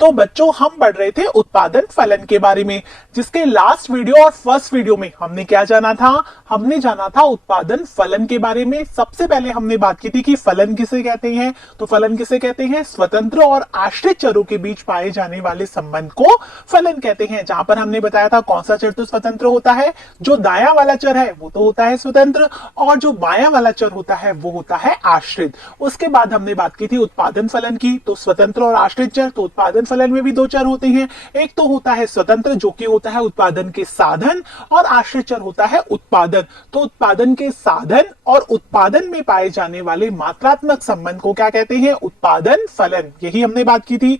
तो बच्चों हम पढ़ रहे थे उत्पादन फलन के बारे में, जिसके लास्ट वीडियो और फर्स्ट वीडियो में हमने क्या जाना था? हमने जाना था उत्पादन फलन के बारे में। सबसे पहले हमने बात की थी कि फलन किसे कहते हैं। तो फलन किसे कहते हैं? स्वतंत्र और आश्रित चरों के बीच पाए जाने वाले संबंध को फलन कहते हैं। जहां पर हमने बताया था कौन सा चर तो स्वतंत्र होता है, जो दायां वाला चर है वो तो होता है स्वतंत्र, और जो बायां वाला चर होता है वो होता है आश्रित। उसके बाद हमने बात की थी उत्पादन फलन की। तो स्वतंत्र और आश्रित चर, तो उत्पादन फलन में भी दो चर होते हैं। एक तो होता है स्वतंत्र जो कि होता है उत्पादन के साधन, और आश्रित चर होता है उत्पादन। तो उत्पादन के साधन और उत्पादन में पाए जाने वाले मात्रात्मक संबंध को क्या कहते हैं? उत्पादन फलन। यही हमने बात की थी।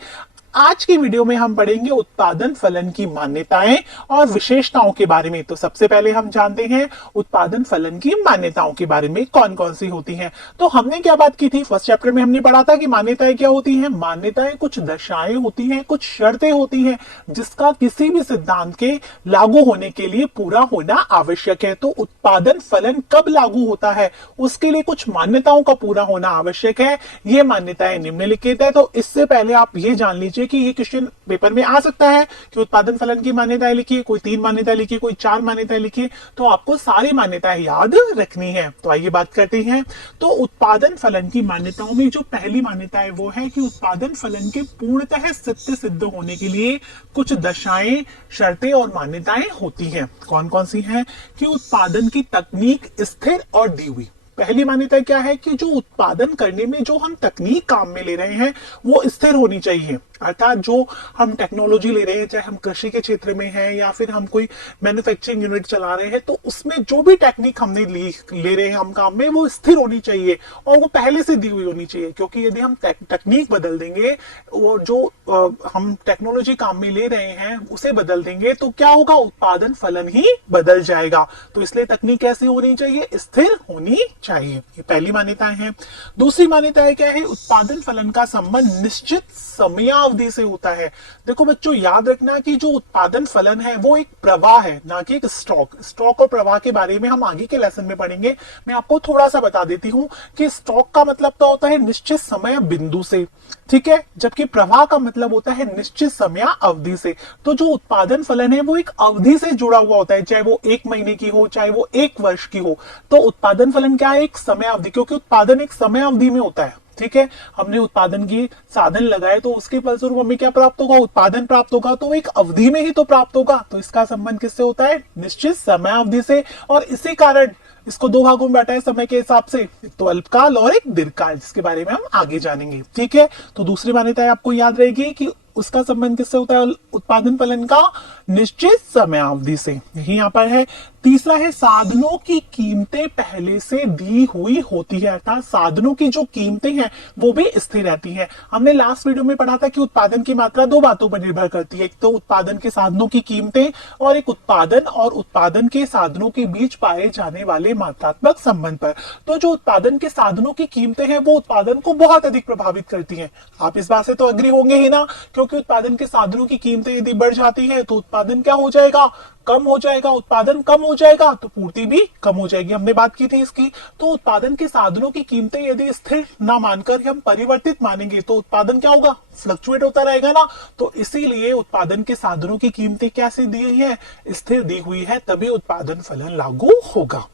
आज की वीडियो में हम पढ़ेंगे उत्पादन फलन की मान्यताएं और विशेषताओं के बारे में। तो सबसे पहले हम जानते हैं उत्पादन फलन की मान्यताओं के बारे में कौन कौन सी होती हैं। तो हमने क्या बात की थी? फर्स्ट चैप्टर में हमने पढ़ा था कि मान्यताएं क्या होती हैं। मान्यताएं कुछ दशाएं होती हैं, कुछ शर्तें होती हैं जिसका किसी भी सिद्धांत के लागू होने के लिए पूरा होना आवश्यक है। तो उत्पादन फलन कब लागू होता है उसके लिए कुछ मान्यताओं का पूरा होना आवश्यक है। ये मान्यताएं निम्नलिखित है। तो इससे पहले आप ये जान लीजिए कि ये क्वेश्चन पेपर में आ सकता है कि उत्पादन फलन की मान्यताएं लिखिए, कोई 3 मान्यताएं लिखिए, कोई 4 मान्यताएं लिखिए। तो आपको सारी मान्यताएं याद रखनी है। तो आइए बात करते हैं। तो उत्पादन फलन की मान्यताओं में जो पहली मान्यता है वो है कि उत्पादन फलन के पूर्णतः सत्य सिद्ध होने के लिए कुछ दशाएं, शर्तें और मान्यताएं होती हैं। कौन कौन सी हैं? कि उत्पादन की तकनीक स्थिर और दी हुई। पहली मान्यता क्या है? कि जो उत्पादन करने में जो हम तकनीक काम में ले रहे हैं वो स्थिर होनी चाहिए। अर्थात जो हम टेक्नोलॉजी ले रहे हैं, चाहे हम कृषि के क्षेत्र में हैं या फिर हम कोई मैन्युफैक्चरिंग यूनिट चला रहे हैं, तो उसमें जो भी टेक्निक हमने ले रहे हैं हम काम में, वो स्थिर होनी चाहिए और वो पहले से दी हुई होनी चाहिए। क्योंकि यदि हम तकनीक बदल देंगे, वो जो हम टेक्नोलॉजी काम में ले रहे हैं उसे बदल देंगे, तो क्या होगा? उत्पादन फलन ही बदल जाएगा। तो इसलिए तकनीक कैसी होनी चाहिए? स्थिर होनी चाहिए। ये पहली मान्यता है। दूसरी मान्यता क्या है? उत्पादन फलन का संबंध निश्चित समयावधि से होता है। देखो बच्चों, याद रखना कि जो उत्पादन फलन है वो एक प्रवाह है, ना कि एक स्टॉक और प्रवाह के बारे में हम आगे के लेसन में पढ़ेंगे। मैं आपको थोड़ा सा बता देती हूं कि स्टॉक का मतलब तो होता है निश्चित समय बिंदु से, ठीक है, जबकि प्रवाह का मतलब होता है निश्चित समय अवधि से। तो जो उत्पादन फलन है वो एक अवधि से जुड़ा हुआ होता है, चाहे वो 1 महीने की हो, चाहे वो 1 वर्ष की हो। तो उत्पादन फलन क्या है? एक समय अवधि, क्योंकि उत्पादन एक समय अवधि में होता है। ठीक है, हमने उत्पादन की साधन लगाए तो उसके फलस्वरूप हमें क्या प्राप्त होगा? उत्पादन प्राप्त होगा। तो एक अवधि में ही तो प्राप्त होगा। तो इसका संबंध किससे होता है? निश्चित समय अवधि से। और इसी कारण इसको 2 भागों में बांटा है समय के हिसाब से, एक तो अल्पकाल और एक दीर्घकाल, जिसके बारे में हम आगे जानेंगे। ठीक है, तो दूसरी मान्यता आपको याद रहेगी कि उसका संबंध किससे होता है? उत्पादन फलन का निश्चित समयावधि से। यही यहां पर है। तीसरा है साधनों की कीमतें पहले से दी हुई होती है, अर्थात साधनों की जो कीमतें हैं वो भी स्थिर रहती हैं। हमने लास्ट वीडियो में पढ़ा था कि उत्पादन की मात्रा 2 बातों पर निर्भर करती है, एक तो उत्पादन के साधनों की कीमतें और एक उत्पादन और उत्पादन के साधनों के बीच पाए जाने वाले मात्रात्मक संबंध पर। तो जो उत्पादन के साधनों की कीमतें हैं वो उत्पादन को बहुत अधिक प्रभावित करती हैं। आप इस बात से तो अग्री होंगे ही ना, क्योंकि उत्पादन के साधनों की कीमतें यदि बढ़ जाती है तो उत्पादन क्या हो जाएगा? कम हो जाएगा। उत्पादन कम हो जाएगा तो पूर्ति भी कम हो जाएगी। हमने बात की थी इसकी। तो उत्पादन के साधनों की कीमतें यदि स्थिर ना मानकर हम परिवर्तित मानेंगे तो उत्पादन क्या होगा? फ्लक्चुएट होता रहेगा ना। तो इसीलिए उत्पादन के साधनों की कीमतें कैसे दी हुई है? स्थिर दी हुई है, तभी उत्पादन फलन लागू होगा।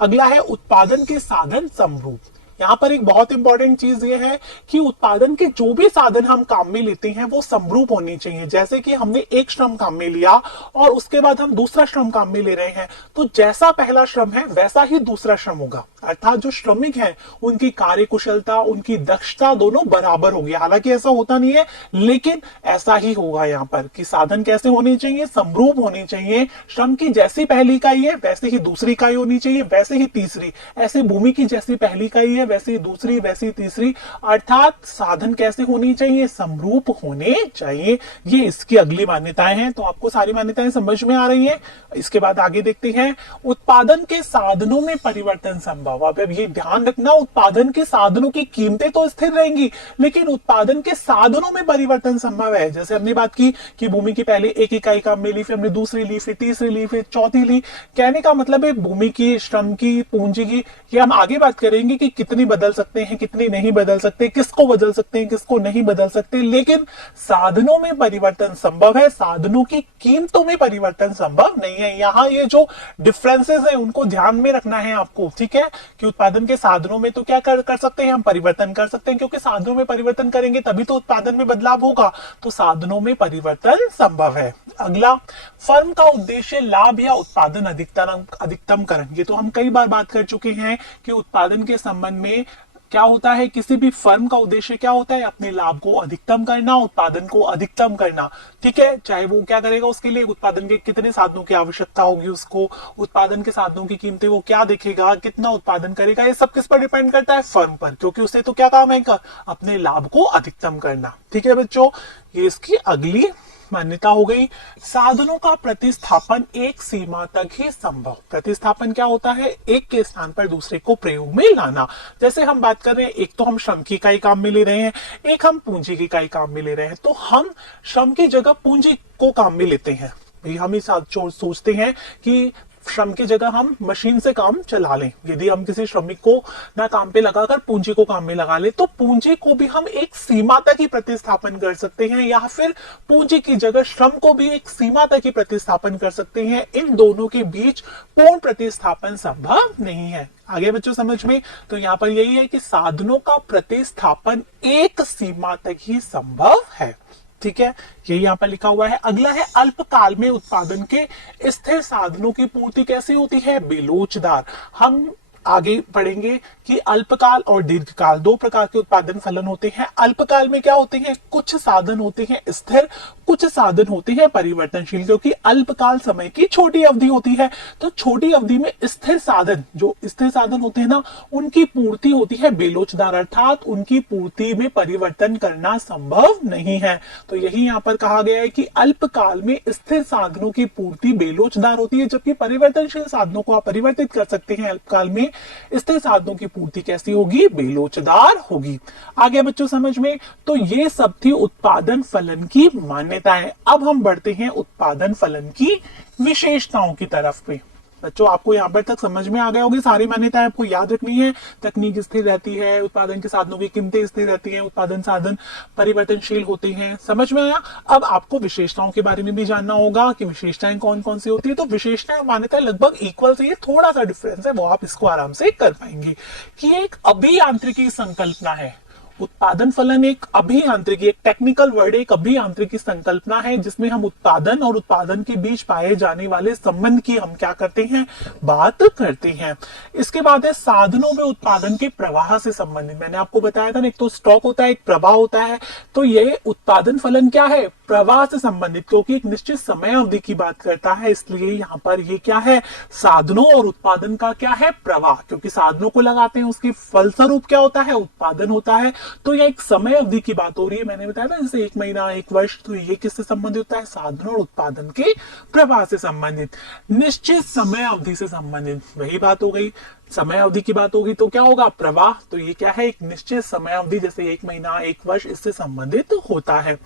अगला है उत्पादन के साधन समरूप। यहाँ पर एक बहुत इंपॉर्टेंट चीज ये है कि उत्पादन के जो भी साधन हम काम में लेते हैं वो समरूप होने चाहिए। जैसे कि हमने एक श्रम काम में लिया और उसके बाद हम दूसरा श्रम काम में ले रहे हैं, तो जैसा पहला श्रम है वैसा ही दूसरा श्रम होगा। अर्थात जो श्रमिक है उनकी कार्यकुशलता, उनकी दक्षता दोनों बराबर होगी। हालांकि ऐसा होता नहीं है, लेकिन ऐसा ही होगा यहाँ पर कि साधन कैसे होने चाहिए? समरूप होने चाहिए। श्रम की जैसी पहली इकाई है वैसे ही दूसरी इकाई होनी चाहिए, वैसे ही तीसरी। ऐसे भूमि की जैसी पहली इकाई है वैसी दूसरी, वैसी तीसरी। अर्थात साधन कैसे होनी चाहिए? समरूप होने चाहिए। ये इसकी अगली मान्यताएं हैं। तो आपको सारी मान्यताएं समझ में आ रही है। इसके बाद आगे देखते हैं। उत्पादन के साधनों में परिवर्तन संभव। अब ये ध्यान रखना, उत्पादन के साधनों की कीमतें तो स्थिर रहेंगी, लेकिन उत्पादन के साधनों में परिवर्तन संभव है। जैसे हमने बात की कि भूमि की पहले 1 इकाई काम में ली, फिर हमने दूसरी ली, फिर तीसरी ली, फिर चौथी ली। कहने का मतलब है भूमि की, श्रम की, पूंजी की, ये हम आगे बात करेंगे कि कितने कितनी बदल सकते हैं, कितनी नहीं बदल सकते, किसको बदल सकते हैं, किसको नहीं बदल सकते, लेकिन साधनों में परिवर्तन संभव है, साधनों की कीमतों में परिवर्तन संभव नहीं है। यहाँ ये जो डिफरेंसेस है उनको ध्यान में रखना है आपको, ठीक है, कि उत्पादन के साधनों में तो क्या कर सकते हैं हम, परिवर्तन कर सकते हैं, क्योंकि साधनों में परिवर्तन करेंगे तभी तो उत्पादन में बदलाव होगा, तो साधनों में परिवर्तन संभव है। अगला, फर्म का उद्देश्य लाभ या उत्पादन अधिकतमकरण। ये तो हम कई बार बात कर चुके हैं कि उत्पादन के संबंध में क्या होता है, किसी भी फर्म का उद्देश्य क्या होता है, अपने लाभ को अधिकतम करना, उत्पादन को अधिकतम करना, ठीक है। चाहे वो क्या करेगा, उसके लिए उत्पादन के कितने साधनों की आवश्यकता होगी, उसको उत्पादन के साधनों की कीमतें वो क्या देखेगा, कितना उत्पादन करेगा, ये सब किस पर डिपेंड करता है, फर्म पर, क्योंकि उसे तो क्या काम है, अपने लाभ को अधिकतम करना, ठीक है बच्चों। ये इसकी अगली मान्यता हो गई। साधनों का प्रतिस्थापन एक सीमा तक ही संभव। प्रतिस्थापन क्या होता है, एक के स्थान पर दूसरे को प्रयोग में लाना। जैसे हम बात कर रहे हैं, एक तो हम श्रम की इकाई काम में ले रहे हैं, एक हम पूंजी की इकाई काम में ले रहे हैं, तो हम श्रम की जगह पूंजी को काम में लेते हैं। हम ही सोचते हैं कि श्रम की जगह हम मशीन से काम चला लें। यदि हम किसी श्रमिक को ना काम पे लगाकर पूंजी को काम में लगा ले, तो पूंजी को भी हम एक सीमा तक ही प्रतिस्थापन कर सकते हैं, या फिर पूंजी की जगह श्रम को भी एक सीमा तक ही प्रतिस्थापन कर सकते हैं। इन दोनों के बीच पूर्ण प्रतिस्थापन संभव नहीं है। आगे बच्चों समझ में, तो यहाँ पर यही है कि साधनों का प्रतिस्थापन एक सीमा तक ही संभव है, ठीक है, यही यहां पर लिखा हुआ है। अगला है, अल्पकाल में उत्पादन के स्थिर साधनों की पूर्ति कैसी होती है, बेलोचदार। हम आगे पढ़ेंगे कि अल्पकाल और दीर्घकाल दो प्रकार के उत्पादन फलन होते हैं। अल्पकाल में क्या होते हैं, कुछ साधन होते हैं स्थिर, कुछ साधन होते हैं परिवर्तनशील, क्योंकि अल्पकाल समय की छोटी अवधि होती है, तो छोटी अवधि में स्थिर साधन, जो स्थिर साधन होते हैं ना, उनकी पूर्ति होती है बेलोचदार, अर्थात उनकी पूर्ति में परिवर्तन करना संभव नहीं है। तो यही यहाँ पर कहा गया है कि अल्पकाल में स्थिर साधनों की पूर्ति बेलोचदार होती है, जबकि परिवर्तनशील साधनों को आप परिवर्तित कर सकते हैं। अल्पकाल में स्थिर साधनों की पूर्ति कैसी होगी, बेलोचदार होगी। आगे बच्चों समझ में, तो ये सब थी उत्पादन फलन की मान्यताएं। अब हम बढ़ते हैं उत्पादन फलन की विशेषताओं की तरफ पे। बच्चों आपको यहां पर तक समझ में आ गया होगी, सारी मान्यताएं आपको याद रखनी है। तकनीक स्थिर रहती है, उत्पादन के साधनों की कीमतें स्थिर रहती हैं, उत्पादन साधन परिवर्तनशील होते हैं, समझ में आया। अब आपको विशेषताओं के बारे में भी जानना होगा कि विशेषताएं कौन कौन सी होती है। तो विशेषताएं मान्यताएं लगभग इक्वल से, ये थोड़ा सा डिफरेंस है, वो आप इसको आराम से कर पाएंगे। कि एक अभियांत्रिकी संकल्पना है, उत्पादन फलन एक अभियांत्रिकी, एक टेक्निकल वर्ड, एक अभियांत्रिकी संकल्पना है, जिसमें हम उत्पादन और उत्पादन के बीच पाए जाने वाले संबंध की हम क्या करते हैं, बात करते हैं। इसके बाद है साधनों में उत्पादन के प्रवाह से संबंधित। मैंने आपको बताया था ना, एक तो स्टॉक होता है, एक प्रवाह होता है, तो ये उत्पादन फलन क्या है, प्रवाह से संबंधित, क्योंकि एक निश्चित समय अवधि की बात करता है, इसलिए यहाँ पर ये क्या है, साधनों और उत्पादन का क्या है, प्रवाह, क्योंकि साधनों को लगाते हैं, उसके फलस्वरूप क्या होता है, उत्पादन होता है। तो ये एक समय अवधि की बात हो रही है, मैंने बताया था जैसे 1 महीना, 1 वर्ष, तो ये किससे संबंधित होता है, साधनों और उत्पादन के प्रवाह से संबंधित। निश्चित समय अवधि से संबंधित, वही बात हो गई, समय अवधि की बात होगी तो क्या होगा, प्रवाह। तो ये क्या है, एक निश्चित समय अवधि, जैसे 1 महीना, 1 वर्ष, इससे संबंधित होता है।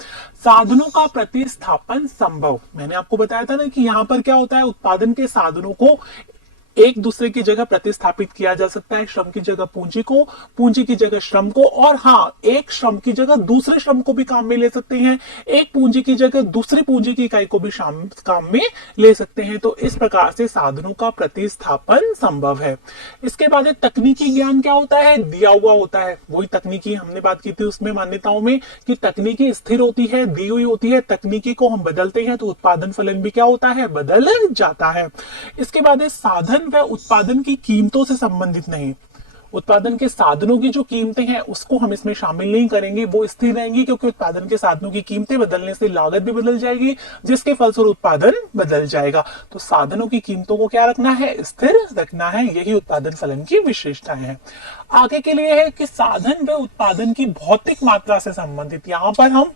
साधनों का प्रतिस्थापन संभव, मैंने आपको बताया था ना कि यहाँ पर क्या होता है, उत्पादन के साधनों को एक दूसरे की जगह प्रतिस्थापित किया जा सकता है, श्रम की जगह पूंजी को, पूंजी की जगह श्रम को, और हाँ, एक श्रम की जगह दूसरे श्रम को भी काम में ले सकते हैं, एक पूंजी की जगह दूसरी पूंजी की इकाई को भी काम में ले सकते हैं। तो इस प्रकार से साधनों का प्रतिस्थापन संभव है। इसके बाद तकनीकी ज्ञान क्या होता है, दिया हुआ होता है। वही तकनीकी हमने बात की थी उसमें मान्यताओं में कि तकनीकी स्थिर होती है, दी हुई होती है, तकनीकी को हम बदलते हैं तो उत्पादन फलन भी क्या होता है, बदल जाता है। इसके बाद साधन व उत्पादन की कीमतों से संबंधित नहीं। उत्पादन के साधनों की जो कीमतें हैं उसको हम इसमें शामिल नहीं करेंगे, वो स्थिर रहेंगी, क्योंकि उत्पादन के साधनों की कीमतें बदलने से लागत भी बदल जाएगी, जिसके फलस्वरूप उत्पादन बदल जाएगा। तो साधनों की कीमतों को क्या रखना है, स्थिर रखना है, यही उत्पादन फलन की विशेषता है। आगे के लिए है कि साधन व उत्पादन की भौतिक मात्रा से संबंधित। यहां पर हम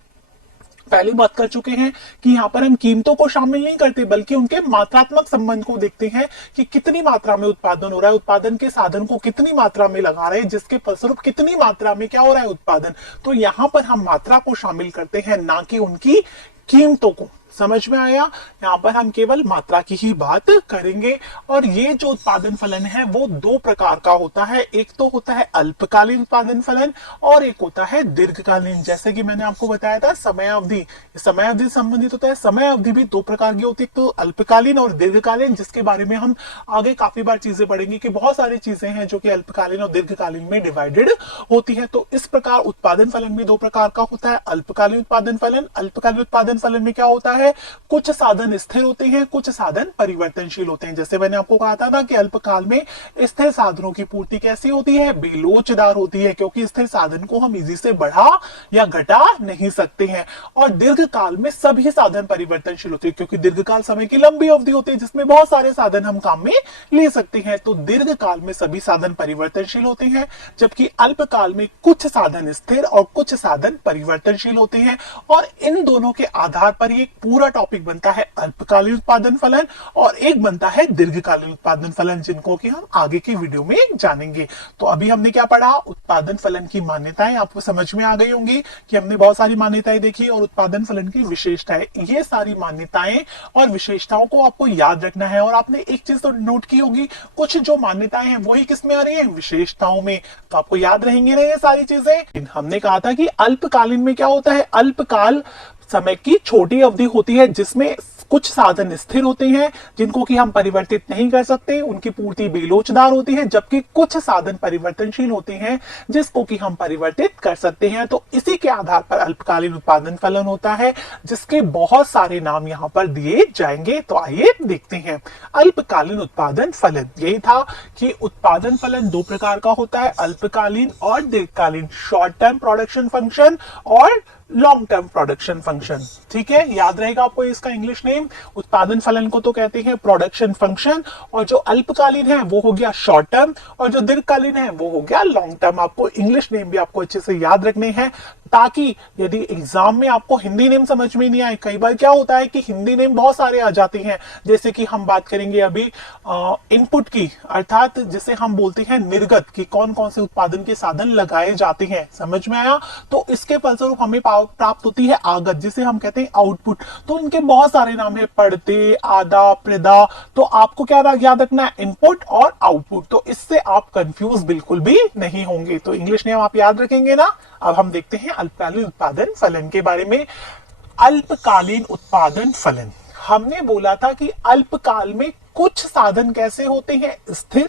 पहली बात कर चुके हैं कि यहाँ पर हम कीमतों को शामिल नहीं करते, बल्कि उनके मात्रात्मक संबंध को देखते हैं कि कितनी मात्रा में उत्पादन हो रहा है, उत्पादन के साधन को कितनी मात्रा में लगा रहे हैं, जिसके फलस्वरूप कितनी मात्रा में क्या हो रहा है, उत्पादन। तो यहाँ पर हम मात्रा को शामिल करते हैं, ना कि उनकी कीमतों को, समझ में आया। यहाँ पर हम केवल मात्रा की ही बात करेंगे। और ये जो उत्पादन फलन है वो दो प्रकार का होता है, एक तो होता है अल्पकालीन उत्पादन फलन और एक होता है दीर्घकालीन। जैसे कि मैंने आपको बताया था समय अवधि से संबंधित होता है। समय अवधि भी दो प्रकार की होती है, तो अल्पकालीन और दीर्घकालीन, जिसके बारे में हम आगे काफी बार चीजें पढ़ेंगे कि बहुत सारी चीजें हैं जो कि अल्पकालीन और दीर्घकालीन में डिवाइडेड होती है। तो इस प्रकार उत्पादन फलन भी दो प्रकार का होता है। अल्पकालीन उत्पादन फलन, अल्पकालीन उत्पादन फलन में क्या होता है, कुछ साधन स्थिर होते हैं, कुछ साधन परिवर्तनशील होते हैं। जैसे मैंने आपको कहा था ना कि अल्पकाल में स्थिर साधनों की पूर्ति कैसी होती है, बेलोचदार होती है, क्योंकि स्थिर साधन को हम इजी से बढ़ा या घटा नहीं सकते हैं। और दीर्घकाल में सभी साधन परिवर्तनशील होते हैं, क्योंकि दीर्घकाल समय की लंबी अवधि होती है जिसमें बहुत सारे साधन हम काम में ले सकते हैं। तो दीर्घकाल में सभी साधन परिवर्तनशील होते हैं, जबकि अल्पकाल में कुछ साधन स्थिर और कुछ साधन परिवर्तनशील होते हैं। और इन दोनों के आधार पर एक पूरा टॉपिक बनता है अल्पकालीन उत्पादन फलन और एक बनता है दीर्घकालीन उत्पादन फलन, जिनको कि हम आगे की वीडियो में जानेंगे। तो अभी हमने क्या पढ़ा, उत्पादन फलन की मान्यताएं आपको समझ में आ गई होंगी कि हमने बहुत सारी मान्यताएं देखी, और उत्पादन फलन की विशेषताएं। ये सारी मान्यताएं और विशेषताओं को आपको याद रखना है। और आपने एक चीज तो नोट की होगी, कुछ जो मान्यताएं हैं वही किस में आ रही है, विशेषताओं में। तो आपको याद रहेंगे ना ये सारी चीजें। हमने कहा था कि अल्पकालीन में क्या होता है, अल्पकाल समय की छोटी अवधि होती है जिसमें कुछ साधन स्थिर होते हैं जिनको कि हम परिवर्तित नहीं कर सकते, उनकी पूर्ति बेलोचदार होती है, जबकि कुछ साधन परिवर्तनशील होते हैं जिसको कि हम परिवर्तित कर सकते हैं। तो इसी के आधार पर अल्पकालीन उत्पादन फलन होता है, जिसके बहुत सारे नाम यहाँ पर दिए जाएंगे। तो आइए देखते हैं अल्पकालीन उत्पादन फलन। यही था कि उत्पादन फलन दो प्रकार का होता है, अल्पकालीन और दीर्घकालीन, शॉर्ट टर्म प्रोडक्शन फंक्शन और लॉन्ग टर्म प्रोडक्शन फंक्शन। ठीक है, याद रहेगा आपको इसका इंग्लिश नेम। उत्पादन फलन को तो कहते हैं प्रोडक्शन फंक्शन, और जो अल्पकालीन है वो हो गया शॉर्ट टर्म, और जो दीर्घकालीन है वो हो गया लॉन्ग टर्म। आपको इंग्लिश नेम भी आपको अच्छे से याद रखने हैं, ताकि यदि एग्जाम में आपको हिंदी नेम समझ में नहीं आए। कई बार क्या होता है कि हिंदी नेम बहुत सारे आ जाते हैं, जैसे कि हम बात करेंगे अभी इनपुट की, अर्थात जिसे हम बोलते हैं निर्गत की, कौन कौन से उत्पादन के साधन लगाए जाते हैं। समझ में आया। तो इसके फलस्वरूप हमें प्राप्त होती है आगत, जिसे हम कहते हैं आउटपुट। तो इनके बहुत सारे नाम है, पड़ते, आदा, प्रदा। तो आपको क्या याद रखना है, इनपुट और आउटपुट। तो इससे आप कंफ्यूज बिल्कुल भी नहीं होंगे। तो इंग्लिश नेम आप याद रखेंगे ना। अब हम देखते हैं अल्पकालीन उत्पादन फलन के बारे में। अल्पकालीन उत्पादन फलन, हमने बोला था कि अल्पकाल में कुछ साधन कैसे होते हैं, स्थिर,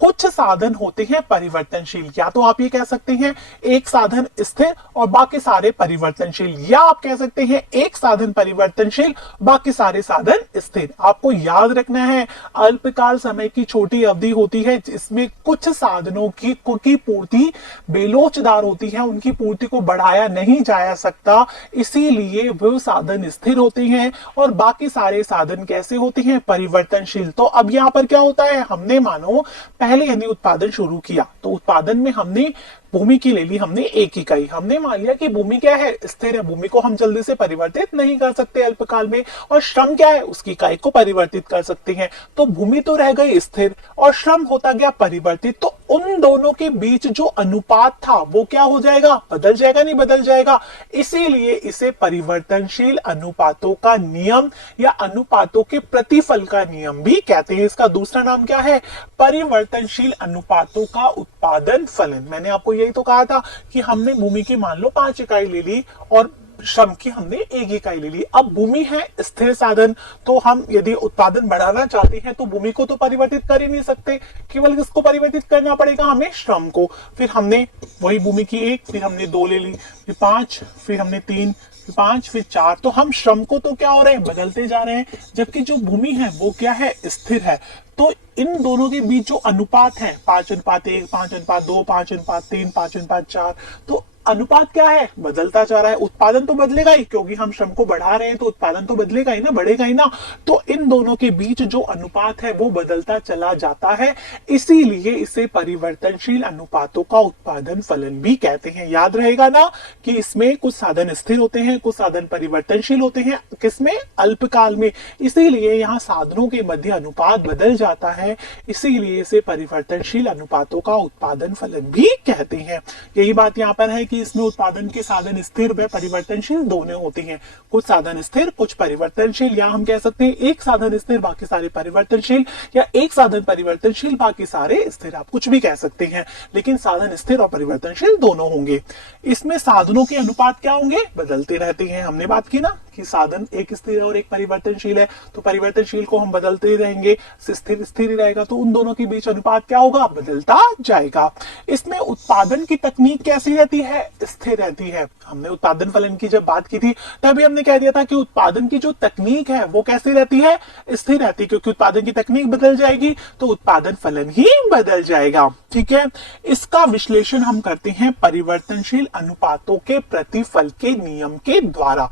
कुछ साधन होते हैं परिवर्तनशील। या तो आप ये कह सकते हैं एक साधन स्थिर और बाकी सारे परिवर्तनशील, या आप कह सकते हैं एक साधन परिवर्तनशील, बाकी सारे साधन स्थिर। आपको याद रखना है अल्पकाल समय की छोटी अवधि होती है जिसमें कुछ साधनों की पूर्ति बेलोचदार होती है, उनकी पूर्ति को बढ़ाया नहीं जा सकता, इसीलिए वो साधन स्थिर होते हैं। और बाकी सारे साधन कैसे होते हैं, परिवर्तनशील। तो अब यहां पर क्या होता है, हमने मानो पहले यदि उत्पादन शुरू किया तो उत्पादन में हमने भूमि की ले ली, हमने एक इकाई। हमने मान लिया कि भूमि क्या है, स्थिर है, भूमि को हम जल्दी से परिवर्तित नहीं कर सकते अल्पकाल में। और श्रम क्या है, उसकी इकाई को परिवर्तित कर सकते हैं। तो भूमि तो रह गई स्थिर और श्रम होता गया परिवर्तित। तो उन दोनों के बीच जो अनुपात था वो क्या हो जाएगा, बदल जाएगा, नहीं बदल जाएगा। इसीलिए इसे परिवर्तनशील अनुपातों का नियम या अनुपातों के प्रतिफल का नियम भी कहते हैं। इसका दूसरा नाम क्या है, परिवर्तनशील अनुपातों का उत्पादन फलन। मैंने आपको यही तो कहा था कि हमने भूमि की मान लो 5 इकाई ले ली और श्रम की हमने 1 इकाई ले ली। अब भूमि है स्थिर साधन, तो हम यदि उत्पादन बढ़ाना चाहते हैं तो भूमि को तो परिवर्तित कर ही नहीं सकते, केवल किसको परिवर्तित करना पड़ेगा, हमें श्रम को। फिर हमने वही भूमि की 1, फिर हमने 2 ले ली, फिर 5, फिर हमने 3, 5, फिर 4। तो हम श्रम को तो क्या हो रहे हैं, बदलते जा रहे हैं, जबकि जो भूमि है वो क्या है, स्थिर है। तो इन दोनों के बीच जो अनुपात है 5:1, 5:2, 5:3, 5:4, तो अनुपात क्या है, बदलता जा रहा है। उत्पादन तो बदलेगा ही, क्योंकि हम श्रम को बढ़ा रहे हैं तो उत्पादन तो बदलेगा ही ना, बढ़ेगा ही ना। तो इन दोनों के बीच जो अनुपात है वो बदलता चला जाता है, इसीलिए इसे परिवर्तनशील अनुपातों का उत्पादन फलन भी कहते हैं। याद रहेगा ना कि इसमें कुछ साधन स्थिर होते हैं, कुछ साधन परिवर्तनशील होते हैं, किसमें, अल्पकाल में। इसीलिए यहाँ साधनों के मध्य अनुपात बदल जाता है, इसीलिए इसे परिवर्तनशील अनुपातों का उत्पादन फलन भी कहते हैं। यही बात यहाँ पर है कि कि इसमें उत्पादन के साधन स्थिर व परिवर्तनशील दोनों होते हैं। कुछ साधन स्थिर, कुछ परिवर्तनशील, या हम कह सकते हैं एक साधन स्थिर बाकी सारे परिवर्तनशील, या एक साधन परिवर्तनशील बाकी सारे स्थिर, आप कुछ भी कह सकते हैं, लेकिन साधन स्थिर और परिवर्तनशील दोनों होंगे। इसमें साधनों के अनुपात क्या होंगे? बदलते रहते हैं। हमने बात की ना कि साधन एक स्थिर और एक परिवर्तनशील है, तो परिवर्तनशील को हम बदलते ही रहेंगे, स्थिर स्थिर ही रहेगा, तो उन दोनों के बीच अनुपात क्या होगा? बदलता जाएगा। इसमें उत्पादन की तकनीक कैसी रहती है? स्थिर रहती है। हमने उत्पादन फलन की जब बात की थी तभी हमने कह दिया था कि उत्पादन की जो तकनीक है वो कैसी रहती है? स्थिर रहती है, क्योंकि उत्पादन की तकनीक बदल जाएगी तो उत्पादन फलन ही बदल जाएगा। ठीक है, इसका विश्लेषण हम करते हैं परिवर्तनशील अनुपातों के प्रतिफल के नियम के द्वारा।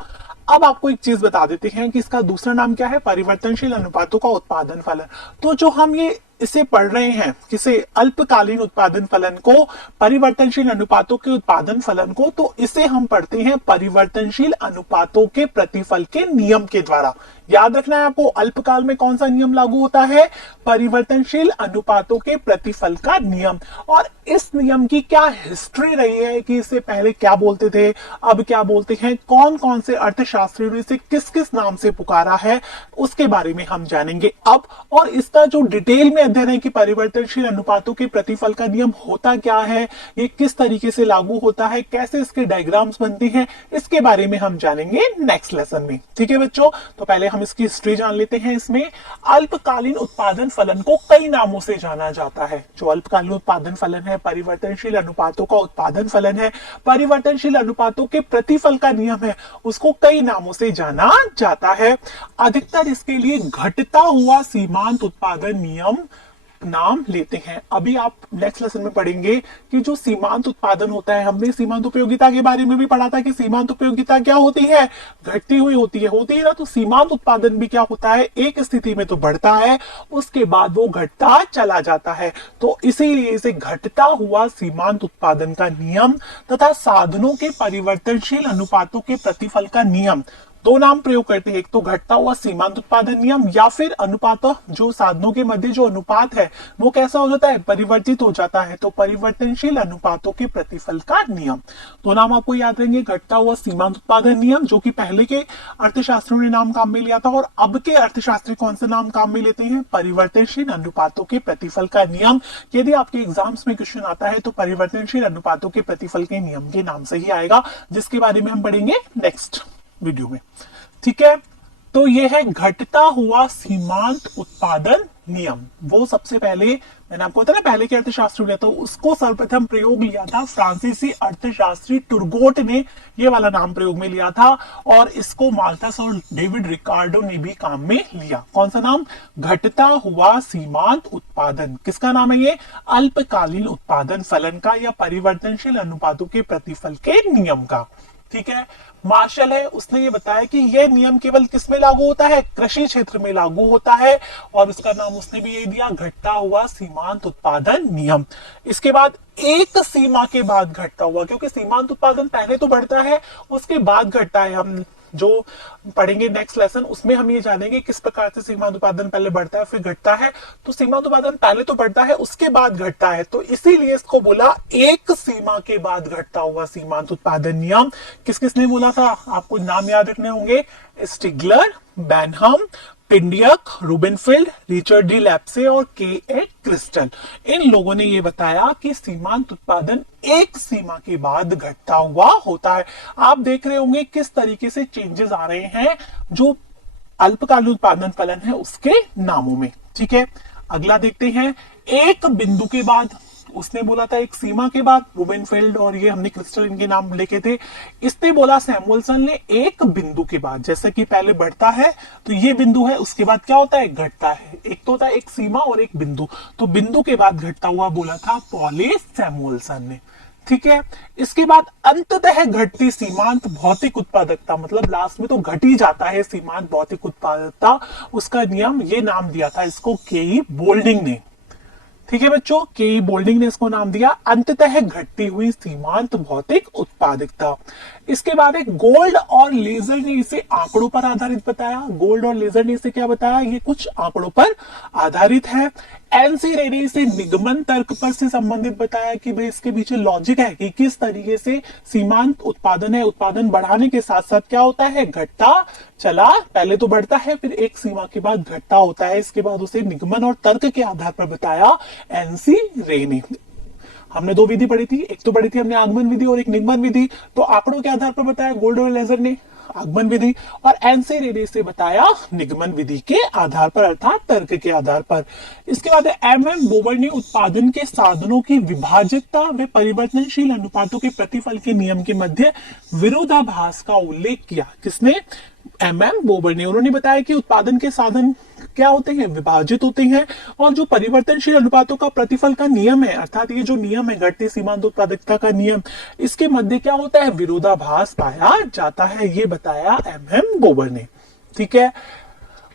अब आपको एक चीज बता देते हैं कि इसका दूसरा नाम क्या है? परिवर्तनशील अनुपातों का उत्पादन फलन। तो जो हम ये इसे पढ़ रहे हैं, किसे? अल्पकालीन उत्पादन फलन को, परिवर्तनशील अनुपातों के उत्पादन फलन को, तो इसे हम पढ़ते हैं परिवर्तनशील अनुपातों के प्रतिफल के नियम के द्वारा। याद रखना है आपको, अल्पकाल में कौन सा नियम लागू होता है? परिवर्तनशील अनुपातों के प्रतिफल का नियम। और इस नियम की क्या हिस्ट्री रही है कि इससे पहले क्या बोलते थे, अब क्या बोलते हैं, कौन कौन से अर्थशास्त्रियों ने इसे किस किस नाम से पुकारा है, उसके बारे में हम जानेंगे अब। और इसका जो डिटेल में अध्ययन है कि परिवर्तनशील अनुपातों के प्रतिफल का नियम होता क्या है, ये किस तरीके से लागू होता है, कैसे इसके डायग्राम्स बनते हैं, इसके बारे में हम जानेंगे नेक्स्ट लेसन में। ठीक है बच्चों, तो पहले हम इसकी हिस्ट्री जान लेते हैं। इसमें अल्पकालीन उत्पादन फलन को कई नामों से जाना जाता है। जो अल्पकालीन उत्पादन फलन है, परिवर्तनशील अनुपातों का उत्पादन फलन है, परिवर्तनशील अनुपातों के प्रतिफल का नियम है, उसको कई नामों से जाना जाता है। अधिकतर इसके लिए घटता हुआ सीमांत उत्पादन नियम नाम लेते हैं। अभी आप नेक्स्ट लेसन में पढ़ेंगे कि जो सीमांत उत्पादन होता है, हमने सीमांत उपयोगिता के बारे में भी पढ़ा था कि सीमांत उपयोगिता क्या होती है? घटती हुई होती है ना। तो सीमांत उत्पादन भी क्या होता है? एक स्थिति में तो बढ़ता है, उसके बाद वो घटता चला जाता है। तो इसीलिए इसे घटता हुआ सीमांत उत्पादन का नियम तथा साधनों के परिवर्तनशील अनुपातों के प्रतिफल का नियम, दो नाम प्रयोग करते हैं। एक तो घटता हुआ सीमांत उत्पादन नियम, या फिर अनुपात, जो साधनों के मध्य जो अनुपात है वो कैसा हो जाता है? परिवर्तित हो जाता है, तो परिवर्तनशील अनुपातों के प्रतिफल का नियम। दो नाम आपको याद रहेंगे, घटता हुआ सीमांत उत्पादन नियम, जो कि पहले के अर्थशास्त्रियों ने नाम काम में लिया था, और अब के अर्थशास्त्री कौन सा नाम काम में लेते हैं? परिवर्तनशील अनुपातों के प्रतिफल का नियम। यदि आपके एग्जाम्स में क्वेश्चन आता है तो परिवर्तनशील अनुपातों के प्रतिफल के नियम के नाम से ही आएगा, जिसके बारे में हम पढ़ेंगे नेक्स्ट वीडियो में। ठीक है, तो यह है घटता हुआ सीमांत उत्पादन नियम। वो सबसे पहले मैंने आपको बताया पहले के अर्थशास्त्री लिया था, उसको सर्वप्रथम प्रयोग लिया था फ्रांसीसी अर्थशास्त्री टुर्गोट ने, ये वाला नाम प्रयोग में लिया था। और इसको माल्थस और डेविड रिकार्डो ने भी काम में लिया। कौन सा नाम? घटता हुआ सीमांत उत्पादन। किसका नाम है ये? अल्पकालीन उत्पादन फलन का, या परिवर्तनशील अनुपातों के प्रतिफल के नियम का। ठीक है, मार्शल है, उसने ये बताया कि यह नियम केवल किस में लागू होता है? कृषि क्षेत्र में लागू होता है, और उसका नाम उसने भी यही दिया, घटता हुआ सीमांत उत्पादन नियम। इसके बाद एक सीमा के बाद घटता हुआ, क्योंकि सीमांत उत्पादन पहले तो बढ़ता है उसके बाद घटता है। हम जो पढ़ेंगे नेक्स्ट लेसन उसमें हम ये जानेंगे किस प्रकार से सीमांत उत्पादन पहले बढ़ता है फिर घटता है। तो सीमांत उत्पादन पहले तो बढ़ता है उसके बाद घटता है, तो इसीलिए इसको बोला एक सीमा के बाद घटता हुआ सीमांत उत्पादन नियम। किस किसने बोला था? आपको नाम याद रखने होंगे, स्टिग्लर, बेनहम, पिंडियक, रूबेनफील्ड, रिचर्ड डी लैप्से और के ए क्रिस्टल। इन लोगों ने यह बताया कि सीमांत उत्पादन एक सीमा के बाद घटता हुआ होता है। आप देख रहे होंगे किस तरीके से चेंजेस आ रहे हैं जो अल्पकालीन उत्पादन फलन है उसके नामों में। ठीक है, अगला देखते हैं। एक बिंदु के बाद, उसने बोला था एक सीमा के बाद, रूबेनफील्ड और ये हमने क्रिस्टल इनके नाम लिखे थे। इसने बोला सैमुअलसन ने एक बिंदु के बाद, जैसे कि पहले बढ़ता है तो ये बिंदु है, उसके बाद क्या होता है? घटता है। एक तो होता है एक सीमा और एक बिंदु, तो बिंदु के बाद घटता हुआ बोला था पॉले सैमुअलसन ने। ठीक है, इसके बाद अंततः घटती सीमांत भौतिक उत्पादकता, मतलब लास्ट में तो घट ही जाता है सीमांत भौतिक उत्पादकता, उसका नियम, ये नाम दिया था इसको के ई बोल्डिंग ने। ठीक है बच्चों, के बोल्डिंग ने इसको नाम दिया अंततः घटती हुई सीमांत भौतिक उत्पादकता। इसके बाद एक गोल्ड और लेजर ने इसे आंकड़ों पर आधारित बताया। गोल्ड और लेजर ने इसे क्या बताया, ये कुछ आंकड़ों पर आधारित है। एनसी रे ने इसे निगमन तर्क पर से संबंधित बताया कि भाई इसके पीछे लॉजिक है कि किस तरीके से सीमांत उत्पादन है, उत्पादन बढ़ाने के साथ साथ क्या होता है, घटता चला, पहले तो बढ़ता है फिर एक सीमा के बाद घटता होता है। इसके बाद उसे निगमन और तर्क के आधार पर बताया एनसी रे ने। हमने दो विधि पढ़ी थी, एक तो पढ़ी थी हमने आगमन विधि और एक निगमन विधि। तो आंकड़ों के आधार पर बताया गोल्ड और लेजर ने आगमन विधि, और एनसी रे ने से बताया निगमन विधि के आधार पर अर्थात तर्क के आधार पर। इसके बाद एम बोबर ने उत्पादन के साधनों की विभाज्यता व परिवर्तनशील अनुपातों के प्रतिफल के नियम के मध्य विरोधाभास का उल्लेख किया। किसने, एम बोबर ने। उन्होंने बताया कि उत्पादन के साधन क्या होते हैं, विभाजित होते हैं, और जो परिवर्तनशील अनुपातों का प्रतिफल का नियम है, अर्थात ये जो नियम है घटती सीमांत उत्पादकता का नियम, इसके मध्य क्या होता है, विरोधाभास पाया जाता है। ये बताया एम बोबर ने। ठीक है,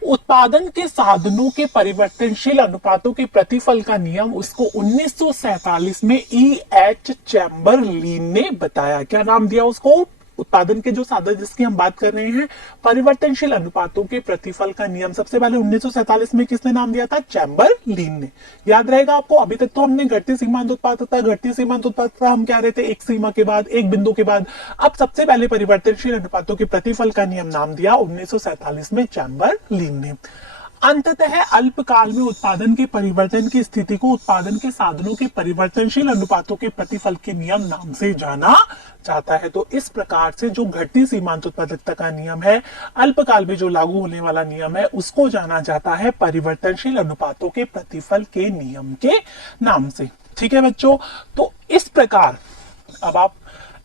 उत्पादन के साधनों के परिवर्तनशील अनुपातों के प्रतिफल का नियम उसको 1947 में E.H. चैम्बरलिन ने बताया। क्या नाम दिया उसको, उत्पादन के जो साधन जिसकी हम बात कर रहे हैं, परिवर्तनशील अनुपातों के प्रतिफल का नियम सबसे पहले 1947 में किसने नाम दिया था, चैम्बरलिन ने। याद रहेगा आपको, अभी तक तो हमने घटती सीमांत उत्पादकता हम क्या रहे थे, एक सीमा के बाद, एक बिंदु के बाद। अब सबसे पहले परिवर्तनशील अनुपातों के प्रतिफल का नियम नाम दिया 1947 में चैम्बरलिन ने। अंततः अल्पकाल में उत्पादन के परिवर्तन की स्थिति को उत्पादन के साधनों के परिवर्तनशील अनुपातों के प्रतिफल के नियम नाम से जाना जाता है। तो इस प्रकार से जो घटती सीमांत उत्पादकता का नियम है, अल्पकाल में जो लागू होने वाला नियम है, उसको जाना जाता है परिवर्तनशील अनुपातों के प्रतिफल के नियम के नाम से। ठीक है बच्चों, तो इस प्रकार अब आप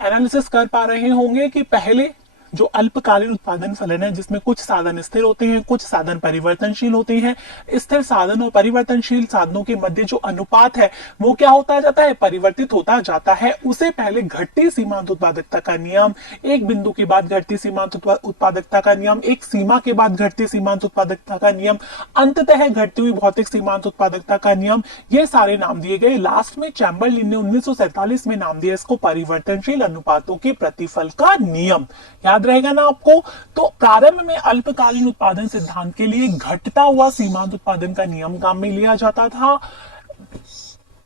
एनालिसिस कर पा रहे होंगे कि पहले जो अल्पकालीन उत्पादन फलन है, जिसमें कुछ साधन स्थिर होते हैं, कुछ साधन परिवर्तनशील होते हैं। स्थिर साधन और परिवर्तनशील साधनों के मध्य जो अनुपात है वो क्या होता जाता है, परिवर्तित होता जाता है। उसे पहले घटती सीमांत उत्पादकता का नियम, एक बिंदु के बाद घटती सीमांत उत्पादकता का नियम, एक सीमा के बाद घटती सीमांत उत्पादकता का नियम, अंततः घटती हुई भौतिक सीमांत उत्पादकता का नियम, ये सारे नाम दिए गए। लास्ट में चैम्बरलिन ने 1947 में नाम दिया इसको परिवर्तनशील अनुपातों के प्रतिफल का नियम। याद रहेगा ना आपको। तो प्रारंभ में अल्पकालीन उत्पादन सिद्धांत के लिए घटता हुआ सीमांत उत्पादन का नियम काम में लिया जाता था।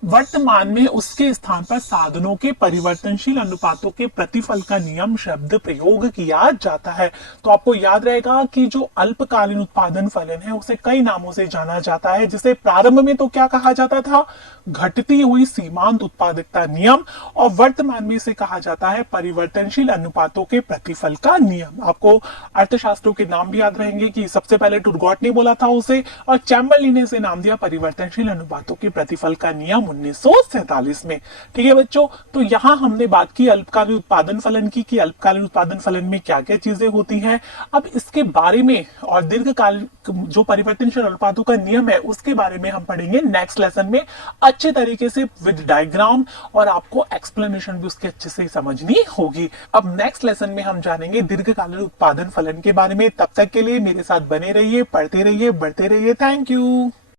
वर्तमान में उसके स्थान पर साधनों के परिवर्तनशील अनुपातों के प्रतिफल का नियम शब्द प्रयोग किया जाता है। तो आपको याद रहेगा कि जो अल्पकालीन उत्पादन फलन है उसे कई नामों से जाना जाता है, जिसे प्रारंभ में तो क्या कहा जाता था, घटती हुई सीमांत उत्पादकता नियम, और वर्तमान में इसे कहा जाता है परिवर्तनशील अनुपातों के प्रतिफल का नियम। आपको अर्थशास्त्रों के नाम भी याद रहेंगे कि सबसे पहले टुरगॉट ने बोला था उसे, और चैम्बरलिन ने इसे नाम दिया परिवर्तनशील अनुपातों के प्रतिफल का नियम 1947 में। ठीक है बच्चों, तो यहां हमने बात की अल्पकालीन उत्पादन फलन की, कि अल्पकालीन उत्पादन फलन में क्या क्या चीजें होती हैं। अब इसके बारे में और दीर्घकाल जो परिवर्तनशील अनुपातों का नियम है उसके बारे में हम पढ़ेंगे नेक्स्ट लेसन में अच्छे तरीके से विद डायग्राम, और आपको एक्सप्लेनेशन भी उसके अच्छे से समझनी होगी। अब नेक्स्ट लेसन में हम जानेंगे दीर्घकालीन उत्पादन फलन के बारे में। तब तक के लिए मेरे साथ बने रहिए, पढ़ते रहिए, बढ़ते रहिए। Thank you.